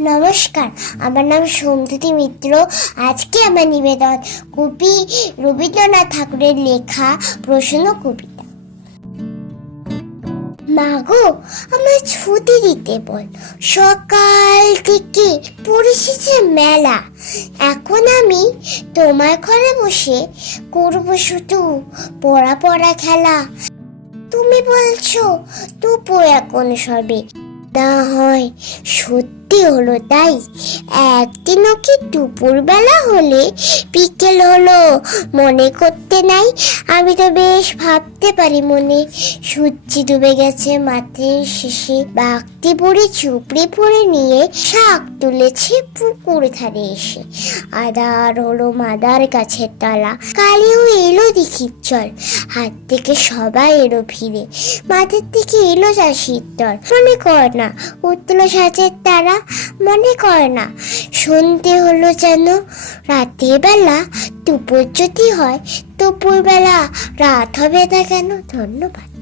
নমস্কার। আমার নাম সৌমদ্যুতি মিত্র। আজকে আমার নিবেদন কবি রবীন্দ্রনাথ ঠাকুরের লেখা প্রশ্ন কবিতা। মাগো আমার ছুটি দিতে বল। সকাল থেকে পরিশেষে মেলা। এখন আমি তোমার ঘরে বসে করব শুধু পড়া পড়া খেলা। তুমি বলছো তবু এখন সবে। না হয় সত্যি হলো, তাই একদিনও কি দুপুর বেলা হলে বিকেল হলো, মনে করতে নাই। আমি তো বেশ ভাবতে পারি মনে। সূর্য ডুবে গেছে মাঠের শেষে, বাঘটি পড়ে চুপড়ে পড়ে নিয়ে শাক তুলেছে পুকুর ধারে এসে। আদার হলো মাদার গাছের তলা, কালিও এলো দেখি চল হাত থেকে সবাই এলো ভিড়ে মাঠের থেকে এলো চাষির দল। মনে কর না উঠল সাজের তারা মনে করে না। শুনতে হলো যেন, রাতের বেলা দুপুর যদি হয়, দুপুরবেলা রাত হবে না কেন? ধন্যবাদ।